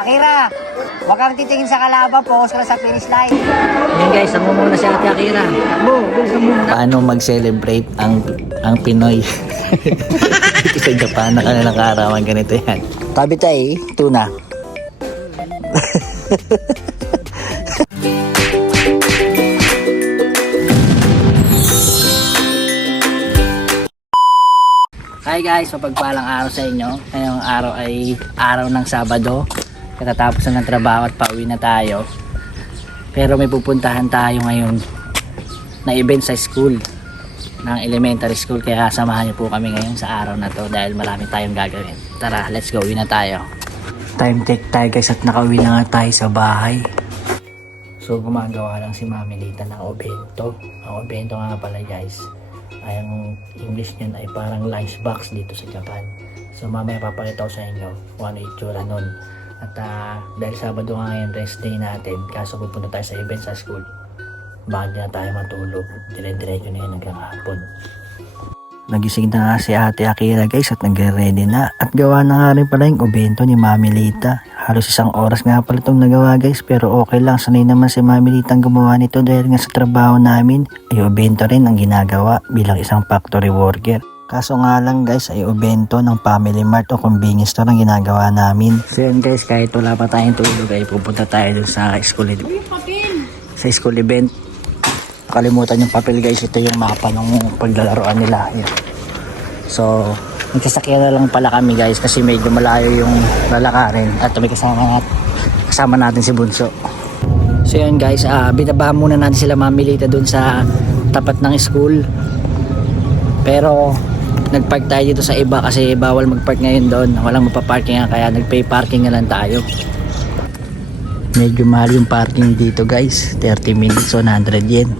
Akira, huwag kang titingin sa kalaban, focus ka lang sa finish line. Yan guys, namumuna si Ate Akira. Paano mag-celebrate ang Pinoy dito sa Japan na kanilang kaarawan, ganito yan. Tabi tayo, tuna. Hi guys, mapagpalang araw sa inyo. Ngayong araw ay araw ng Sabado. Katatapos na ng trabaho at pauwi na tayo. Pero may pupuntahan tayo ngayon na event sa school, ng elementary school. Kaya samahan niyo po kami ngayon sa araw na to dahil marami tayong gagawin. Tara, let's go, uwi na tayo. Time check tayo guys at nakauwi na nga tayo sa bahay. So gumagawa lang si Mami Lita ng obento. Ang obento nga pala guys, ay ang English niyan ay parang lunch box dito sa Japan. So mamaya papakita ko sa inyo kung ano itsura nun. At dahil Sabado nga ngayon, rest day natin, kaso pupunta tayo sa event sa school, baka hindi na tayo matulog, dire-diretso na yun hanggang hapon. Nagising na nga si Ate Akira guys at nagre-ready na, at gawa na nga rin pala yung obento ni Mami Lita. Halos isang oras nga pala itong nagawa guys, pero okay lang, sanay naman si Mami Lita ang gumawa nito dahil nga sa trabaho namin ay obento rin ang ginagawa bilang isang factory worker. Kaso nga lang guys ay obento ng Family Mart o convenience store ang ginagawa namin. So yun guys, kahit wala pa tayong tulog ay pupunta tayo dun sa school event. Sa school event. Nakalimutan yung papel guys, ito yung mapa ng paglalaroan nila. Yan. So nagsasakyan na lang pala kami guys kasi medyo malayo yung lalakarin at may kasama natin si Bunso. So yun guys, binabahan muna natin sila Mami Lita dun sa tapat ng school. Pero nagpark tayo dito sa iba kasi bawal magpark ngayon doon, walang mapaparking nga, kaya nagpay parking na lang tayo. Medyo mahal yung parking dito guys, 30 minutes, 100 yen.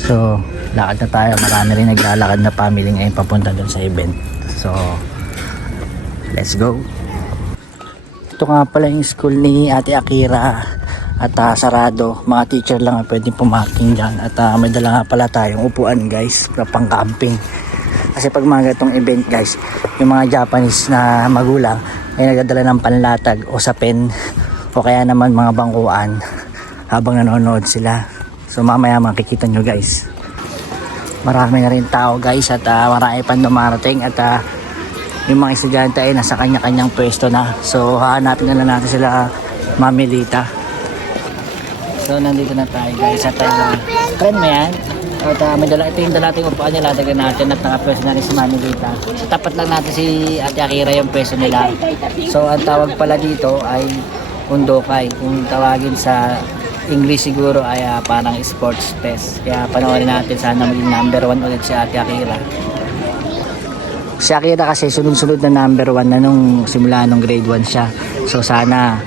So lakad na tayo, marami rin naglalakad na family ngayon papunta doon sa event. So let's go. Ito nga pala yung school ni Ate Akira at sarado, mga teacher lang ang pwedeng pumarking dyan. At may dala nga pala tayong upuan guys na pang camping. Kasi pag mga gatong event guys, yung mga Japanese na magulang ay nagdadala ng panlatag o sapin o kaya naman mga bangkuan habang nanonood sila. So mamaya makikita nyo guys, marami na rin tao guys at marami pang dumarating at yung mga estudyante ay nasa kanya-kanyang pwesto na. So hahanapin na lang natin sila Mami Lita. So nandito na tayo guys at friend mo yan. At ito yung dalating upuan nila, dagan natin at nakapwesto na rin si Mami Lita. So, tapat lang natin si Ate Akira yung pwesto nila. So ang tawag pala dito ay Undokai. Kung tawagin sa English siguro ay parang sports fest. Kaya panoorin natin, sana maging number 1 ulit si Ate Akira. Si Akira kasi sunod-sunod na number 1 na nung simula nung grade 1 siya. So sana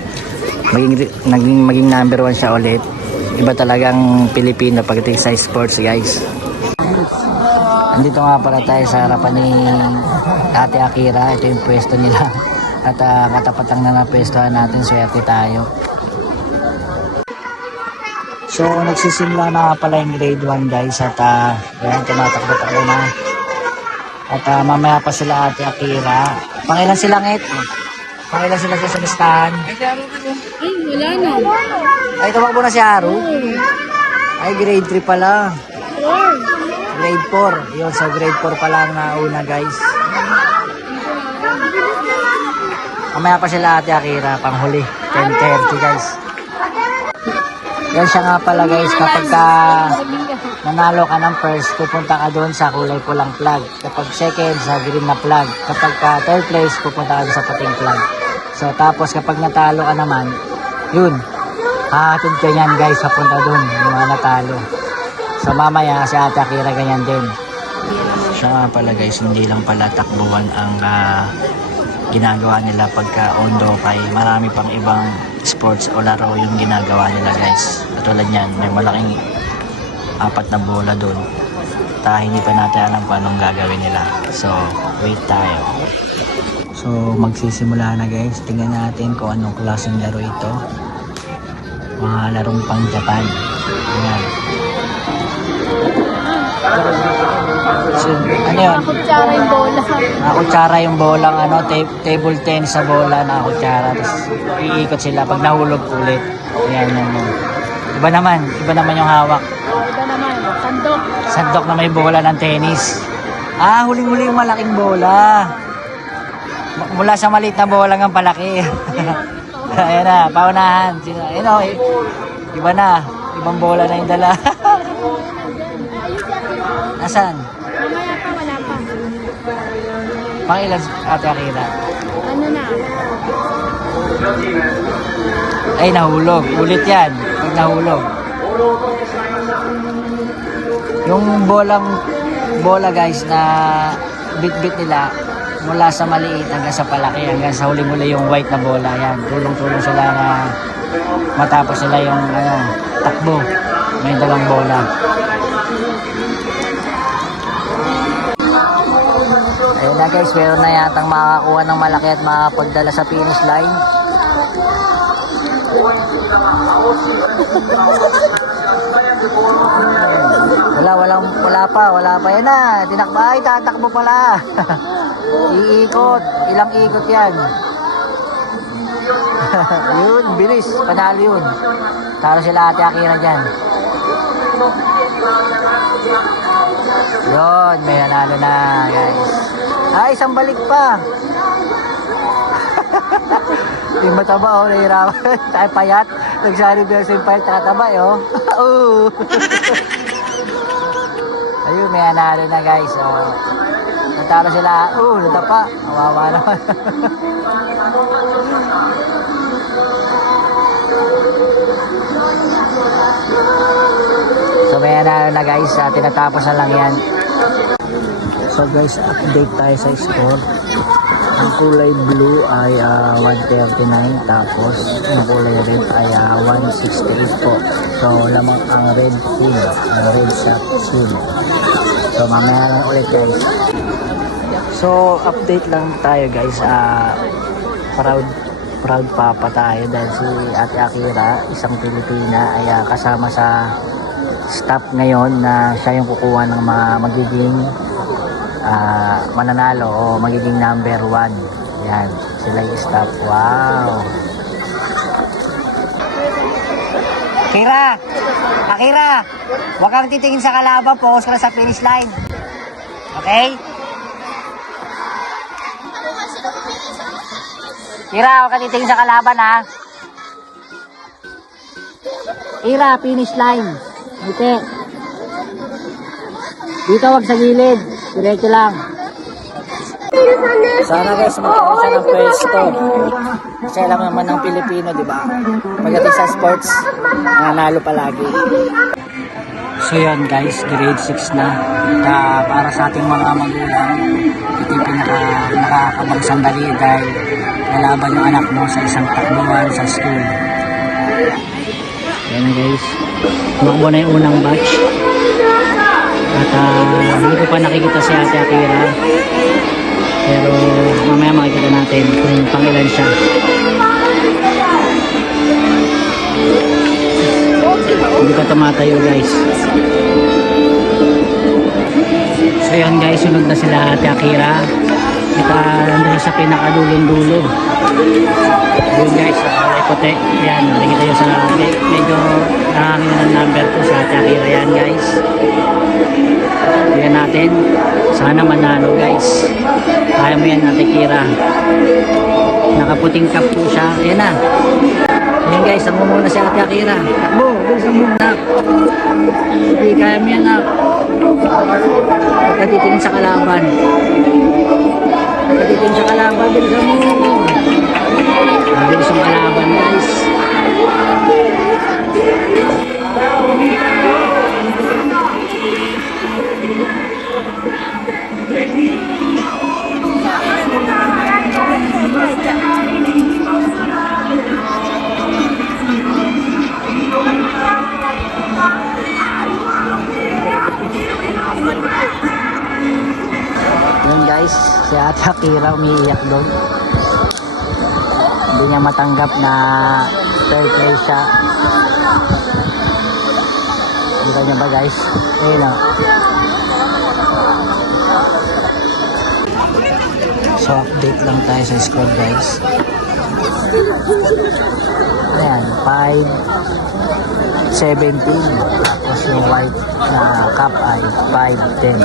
maging number 1 siya ulit. Iba talagang Pilipino pagdating sa sports guys. Andito nga pala tayo sa harapan ni Ate Akira. Ito yung pwesto nila. At katapat lang na napwestohan natin, swerte tayo. So nagsisimula na nga pala yung grade 1 guys. At ayan, tumatakbo-takbo na. At mamaya pa sila Ate Akira. Pangilan sila ngit? Pangilan sila sa listahan? Ay, wala na. Ay, tumakbo na si Haru. Ay, grade 3 pala. Grade 4. Yun, so grade 4 pa lang na una guys. Mamaya pa sila Ate Akira, panghuli. 10:30 guys. Yan siya nga pala guys, kapag nanalo ka ng first, pupunta ka doon sa kulay pulang flag. Kapag second, sa green na flag. Kapag third place, pupunta ka doon sa puting flag. So tapos kapag natalo ka naman, yun, hahatid ka yan guys, papunta doon, yung mga natalo. So mamaya si Ate Akira ganyan din. Siya nga pala guys, hindi lang pala takbuhan ang ginagawa nila pagka Undokai. Marami pang ibang sports o laro yung ginagawa nila guys. Katulad yan, may malaking 4 na bola doon. Hindi pa natin alam kung anong gagawin nila. So wait tayo. So magsisimula na guys, tingnan natin kung anong klaseng laro ito. Mga larong pang Japan. Ayan. So, ano yun? Nakakutsara yung bola. Nakakutsara yung bolang ano, table tennis sa bola, nakakutsara. Tapos iikot sila pag nahulog ulit. Ayan, yan, yan. Iba naman yung hawak. Iba naman, sandok. Sandok na may bola ng tennis. Ah, huling-huli yung malaking bola. Mula sa maliit na bola ng palaki. Ayan na, paunahan. Ayan o, iba na. Ibang bola na yung dala. Nasaan? Mamaya pa, wala pa. Pang ilan Ate Akira? Ano na? Ay, nahulog. Ulit yan. Pag nahulog. Yung bola guys na bit-bit nila mula sa maliit hanggang sa palaki hanggang sa huling-huli yung white na bola. Yan. Tulong-tulong sila na matapos sila yung takbo. May dalang bola. Ayun na guys, meron na yatang makakakuha ng malaki at makakapagdala sa finish line. Wala pa yan na. Tinakbay, tatakbo pala. Iikot, ilang ikot yan. Yun, bilis, panalo yun. Taro sila Ate Akira dyan. Yun, may nanalo na guys. Ay, isang balik pa. Yung mataba oh, nahihirapan. Tayo payat. Nagsa-reverse yung payat, tataba oh. Ayun, may nanalo na guys. Oh. Natalo sila. Natapa. Kawawa naman. So may nanalo na guys. Tinatapos na lang yan. So guys, update tayo sa score. Ang kulay blue ay 139, tapos ang kulay red ay 168 po. So lamang ang red team, ang red shot team. So mamaya lang ulit guys. So update lang tayo guys. Proud papa tayo dahil si Ate Akira, isang Pilipina, ay kasama sa staff ngayon na siya yung kukuha ng mga magiging mananalo o magiging number 1. Yan, sila yung staff. Wow. Akira, huwag kang titingin sa kalaban, focus ka lang sa finish line. Okay? Akira, huwag kang titingin sa kalaban ha. Akira, finish line. Dito, wag sa gilid. Diretso lang. Sana guys, magkaroon siya ng pwesto. Kasi alam naman ng Pilipino, di ba? Pagdating sa sports, nanalo palagi. So yan guys, grade 6 na. Para sa ating mga magulang, ito yung nakakabang sandali dahil nalaban yung anak mo sa isang takbuhan sa school. Yan guys, tumakbo na yung unang batch. At hindi ko pa nakikita si Ate Akira, pero mamaya makikita natin kung pangilan siya. Hindi pa tumatayo guys. So yan guys, sunod na sila Ate Akira. Nandun sa pinakadulong-dulo. Yun guys, puti. Yan, nakikita nyo sa medyo nakakita ng number ko sa Ate Akira yan guys. Tignan natin. Sana manalo guys. Kaya mo yan Ate Akira. Nakaputing cap po siya. Ayan na. Ayan guys, ang muna si Ate Akira. Takbo, bilisan mo na. Hindi, kaya mo yan na. Pagkatitingin sa kalaban. Pagkatitingin sa kalaban, bilisan mo. Bilis ang kalaban guys. Yun guys, si Ate Akira umiiyak doon. Hindi niya matanggap na third place siya. Kita niya ba guys? Ayun lang. So update lang tayo sa score guys. Ayan, 5:17. Tapos yung white na cup ay 5:10.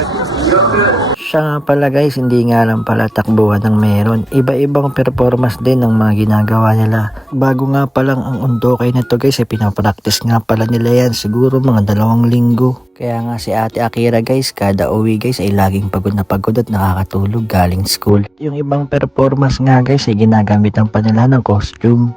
Siya nga pala guys, hindi nga lang pala takbuhan ng meron. Iba-ibang performance din ng mga ginagawa nila. Bago nga palang ang Undokay na to guys, pinapractice nga pala nila yan. Siguro mga 2 linggo. Kaya nga si Ate Akira guys, kada uwi guys ay laging pagod na pagod at nakakatulog galing school. Yung ibang performance nga guys ay ginagamitan pa nila ng costume.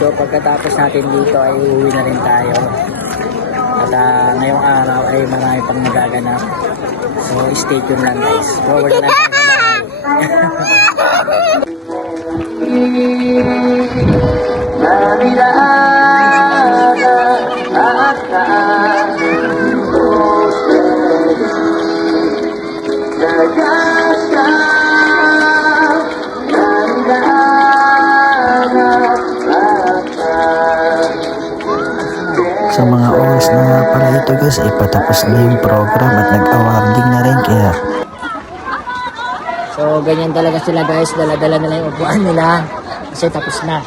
So pagkatapos natin dito ay uuwi na rin tayo. At ngayong araw ay marami pang nagaganap. So stay tuned lang guys. Forward na tayo sa Sa mga oras na nga pala ito guys, ipatapos na yung program at nag-awarding na rin kaya. So ganyan talaga sila guys, dala-dala nila yung upuan nila kasi tapos na.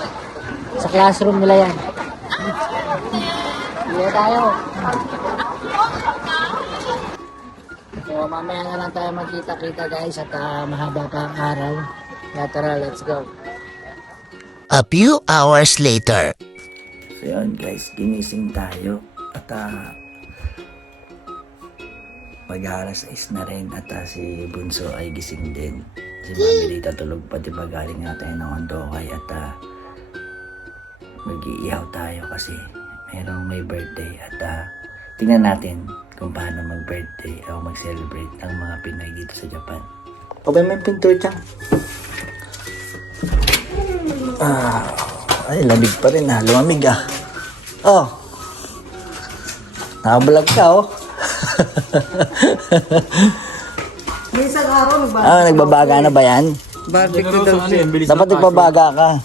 Sa classroom nila yan. Hindi tayo. So mamaya na lang tayo magkita-kita guys at mahaba pa ang araw. Kaya tara, let's go. A few hours later. So yun guys, ginising tayo at pag-alas 6 na rin at si Bunso ay gising din. Si Mami Lita tulog pa, diba galing nga tayo ng Ondokay at mag-iihaw tayo kasi merong may birthday at tingnan natin kung paano mag-birthday o mag-celebrate ang mga Pinoy dito sa Japan. Okay, may pinto dyan. Ay, lamig pa rin ha. Lumamig ah. Oh. Nakabalag ka oh. May isang araw nagbabaga. Nagbabaga na ba yan? Barbecue daw siya. Dapat nagbabaga ka.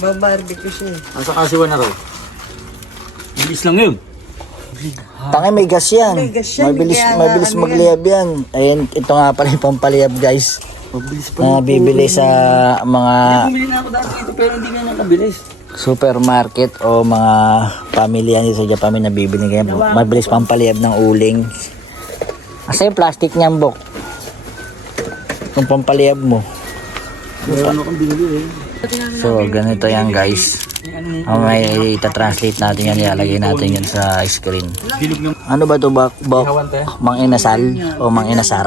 Barbecue siya. Nasa kasiwa na raw. Bilis lang yun. Tangay, may gas yan. May gas yan, Mabilis, kaya nga, mabilis ano magliyab yan. Ayun, ito nga pala yung pampaliyab guys. Mabilis pa. Na bibili sa mga Bumili na ako dati ito pero hindi na nakabilis. supermarket o mga pamilya dito sa Japan may nabibili kaya mabilis pampaliyab ng uling. Asa yung plastic niyan, Bok? Yung pampaliyab mo. Meron akong binili eh. So, ganito yan guys. May ita-translate natin yan, ilalagay natin yan sa screen. Bilog ng Ano ba ito, Bok? Mang inasal o mang inasar?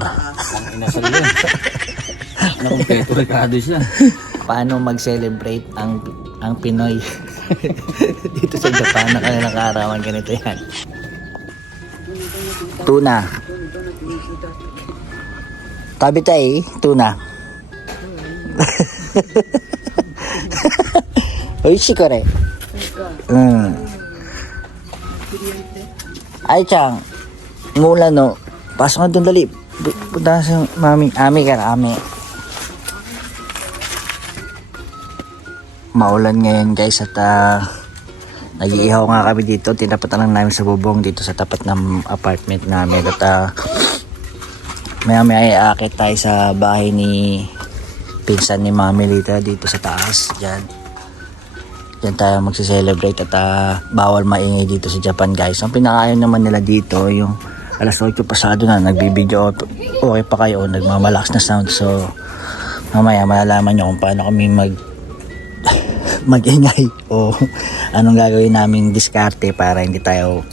inasal yun. Nakumpeto rekado siya. Paano mag-celebrate ang Pinoy dito sa Japan na kanilang kaarawan? Ganito yan. Tuna. Tabi tayo, tuna. Oishi kore. Ay, Chang. Mula no. Pasok nga doon dali. Punta sa mami. Ami ka na, ami. Maulan ngayon guys at nag-iihaw nga kami dito. Tinapatan lang namin sa bubong dito sa tapat ng apartment namin at maya aakit tayo sa bahay ni pinsan ni Mami Lita dito sa taas. Diyan tayo magse-celebrate at bawal maingay dito sa Japan guys. Ang pinakayon naman nila dito yung alas 8 pasado na nagbibideo okay pa kayo o nagmamalakas na sound. So mamaya malalaman nyo kung paano kami mag-ingay o anong gagawin naming diskarte para hindi tayo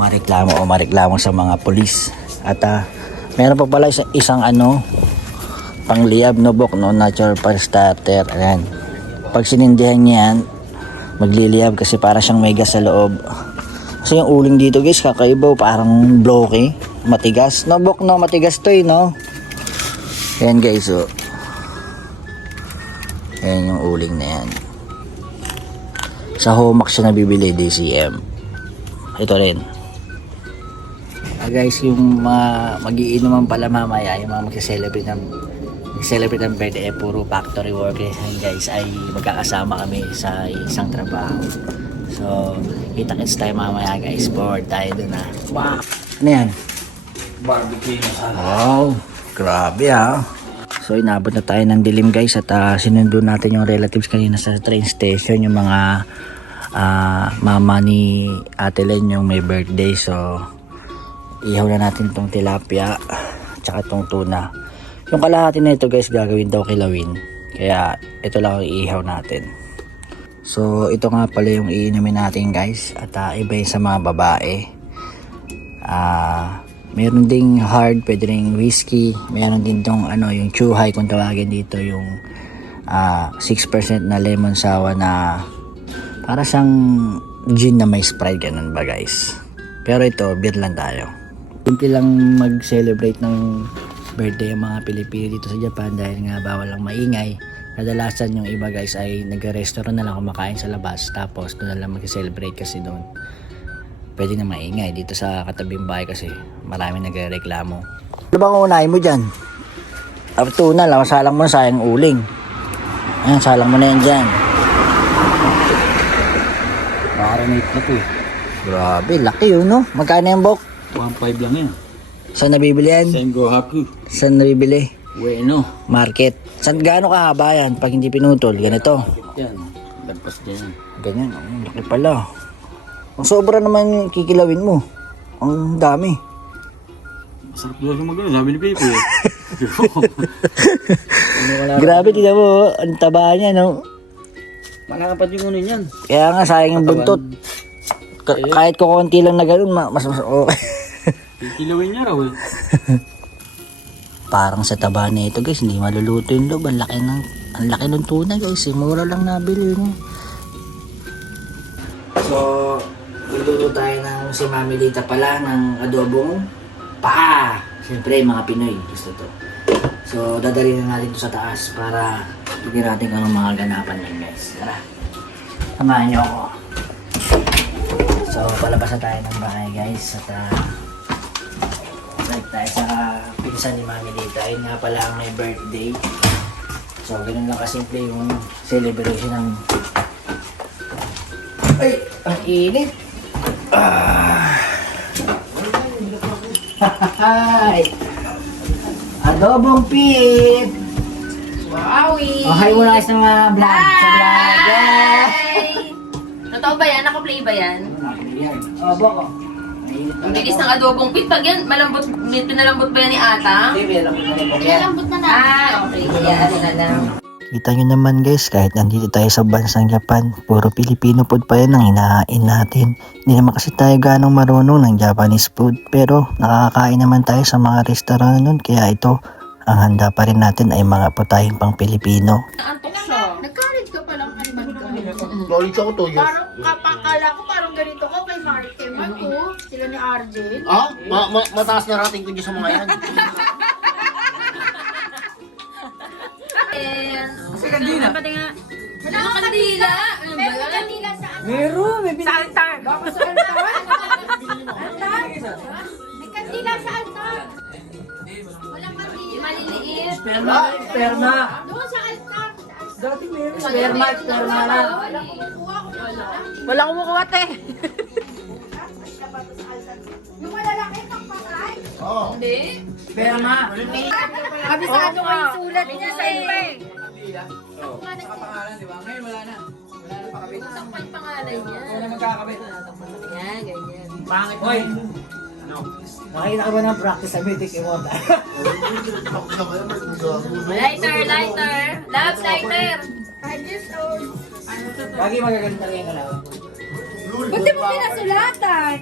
mareklamo sa mga polis. At meron pa pala isang pangliyab no bok no, natural fire starter. Ayan. Pag sinindihan niya yan, magliliyab kasi para siyang may gas sa loob. Kasi yung uling dito guys, kakaiba, parang bloke, matigas. No bok no, matigas to no. Ayan guys, oh. Ayan yung uling na yan. Sa Homax siya nabibili, DCM. Ito rin. Guys, yung mga magiinuman pala mamaya, yung mga mag-celebrate ng birthday, puro factory worker guys, ay magkakasama kami sa isang trabaho. So, kita-kits tayo mamaya guys, board tayo dun ha. Wow! Ano yan? Barbecue na sana. Wow! Grabe ha! So, inabot na tayo ng dilim guys at sinundo natin yung relatives kanina sa train station, yung mga mama ni Ate Len yung may birthday. So, ihaw na natin tong tilapia tsaka tong tuna. Yung kalahati na ito guys, gagawin daw kilawin. Kaya, ito lang ang iihaw natin. So, ito nga pala yung iinumin natin guys. At iba yung sa mga babae. Meron ding hard, pwede ring whiskey. Meron din tong yung chuhay kung tawagin dito, yung 6% na lemon sour na para siyang gin na may Sprite, ganun ba guys. Pero ito, beer lang tayo. Kunti lang mag-celebrate ng birthday ang mga Pilipino dito sa Japan dahil nga bawal lang maingay. Kadalasan yung iba guys ay nag-restaurant na lang kumakain sa labas, tapos doon na lang mag-celebrate kasi doon pwede na maingay. Dito sa katabing bahay kasi marami nagrereklamo. Ano bang unahin mo dyan? Tuna lang, salang mo na sayang uling. Ayan, salang mo na yan dyan. Makaramate na to eh. Grabe, laki yun no? Magkano yung bok? 1.5 lang yan. Saan nabibili yan? Sengo Haku. Saan nabibili? Bueno. Market. Saan gaano kahaba yan pag hindi pinutol? Ganito. Yan. Lagpas dyan. Ganyan, ang laki pala. Ang sobra naman yung kikilawin mo. Ang dami. Masarap doon yung magano. Sabi ni Pepe eh. Grabe, tignan mo. Ang taba niya, no? Malakapat yung uno niyan. Kaya nga, sayang yung buntot. Kahit ko konti lang na ganun, mas okay. Kikilawin niya raw eh. Parang sa taba na ito, guys, hindi maluluto yung loob. Ang laki ng tuna, guys. Mura lang nabili, no? So, luluto tayo ng si Mami Lita pala ng adobong paa. Siyempre, mga Pinoy gusto to. So, dadalhin na natin to sa taas para tignan natin kung anong mga ganapan niyan guys. Tara, samahan niyo ako. So, palabas na tayo ng bahay guys. At balik tayo sa pinsan ni Mami Lita. Ayun nga pala ang may birthday. So, ganun lang kasimple yung celebration ng... Ay! Ang init! Hi! Adobong pit! Wowie! Oh, hi muna guys ng mga vlog. Sa vlog! Yeah! Totoo ba yan? Naka-play ba yan? Oh, boko. Ang bilis ng adobong pit. Pag yan, malambot, pinalambot ba yan ni Ata? Hindi, alam ko na po yan. Pinalambot na namin. Okay. Kaya ano na lang. Kita nyo naman guys, kahit nandito tayo sa bansang Japan, puro Filipino food pa yan ang hinahain natin. Hindi naman kasi tayo ganong marunong ng Japanese food, pero nakakakain naman tayo sa mga restaurant nun, kaya ito, ang handa pa rin natin ay mga putahing pang Pilipino. Antok siya. Nag-college ka palang animal ka. College ako 2 years. Parang kapakala ko parang ganito ko kay Martin. Marco, sila ni Arjen. Ah? Mataas na rating ko dyan sa mga yan. Sa kandila. Wala kang kandila. Meron ka kandila saan? Meron, may Sa altar. Baka sa altar? Altar? May kandila sa altar. Walang kandila. Maliliit. Sperma. Doon sa altar. Dati meron. Sperma lang. Wala kumukuha, te. Yung malalaki pang patay? Oo. Hindi. Sperma. Kabisado ko yung sulat niya sa iba eh. Nakapangalan, di ba? Ngayon wala na. Wala na pakabit. Isang pa yung pangalan niya. Wala magkakabit. Yan, ganyan. Pangit mo. Hoy! Nakita ka ba ng practice sa Mythic Immortal? Lighter, lighter. Love, lighter. Lagi magagaling talaga yung kalawan. Ba't di mo pinasulatan?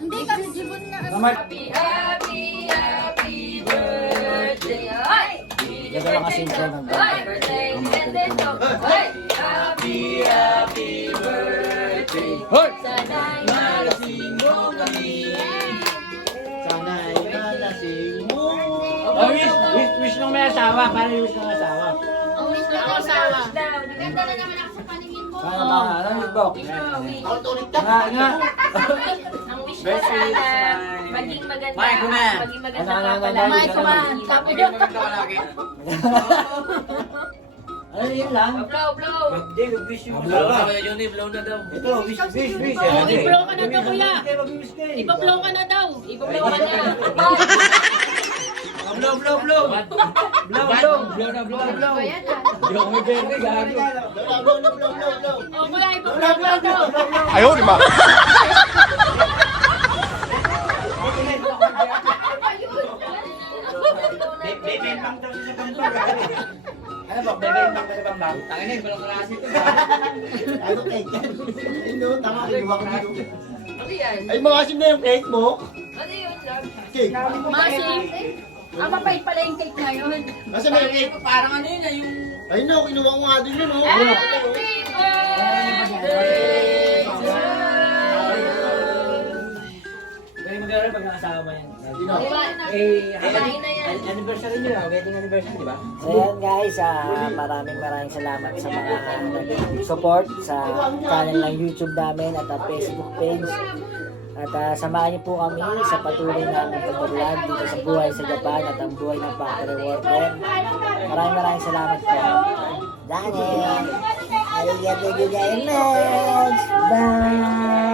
Hindi kasi jibon na. Happy, happy, happy birthday. Ay! Ganda lang kasi yung tren ng birthday. Hoy! Sana'y malasing mo. Oh, wish nung may asawa. Para wish nung asawa. Ang wish na ako asawa. Maganda na naman ako sa paningin mo. Para ba? Ano yung bok? Nga. Ang wish ko sana, maging maganda. Maging maganda Ano, ka ano, pala. ano, May kumahan. Tapos yun. Maganda ka lagi. Ano yun lang? Blow, blow. Blow na kaya Johnny, blow na daw. Ito, wish. Oh, i-blow ka na daw, kuya. Mag-wish ka eh. Ipa-blow ka na daw. Ipa-blow ka na. Blow. Blow na. Ayan na. Hindi ako may birthday, gago. Oh, kuya, ipa-blow ka na daw. Ano ba? Bebeng lang kasi bang Tangin na, walang klase ito. Ano yan? Ay, makasim na yung cake mo. Ano yun, love? Cake. Masim. Mapait pala yung cake na yun. Kasi may cake. Parang ano yun, yung... Ay, no, kinuha ko nga din yun, oh. Happy birthday to you. Kaya mag-aaral pag nakasama mo yan. Kain na yan. Anniversary nyo na, wedding anniversary, di ba? So yan guys, maraming salamat sa mga nag-support sa channel ng YouTube namin at ang Facebook page. At samahan niyo po kami sa patuloy namin pag-vlog dito sa buhay sa Japan at ang buhay ng factory worker. Maraming salamat po. Daniel! Arigato gozaimasu! Bye!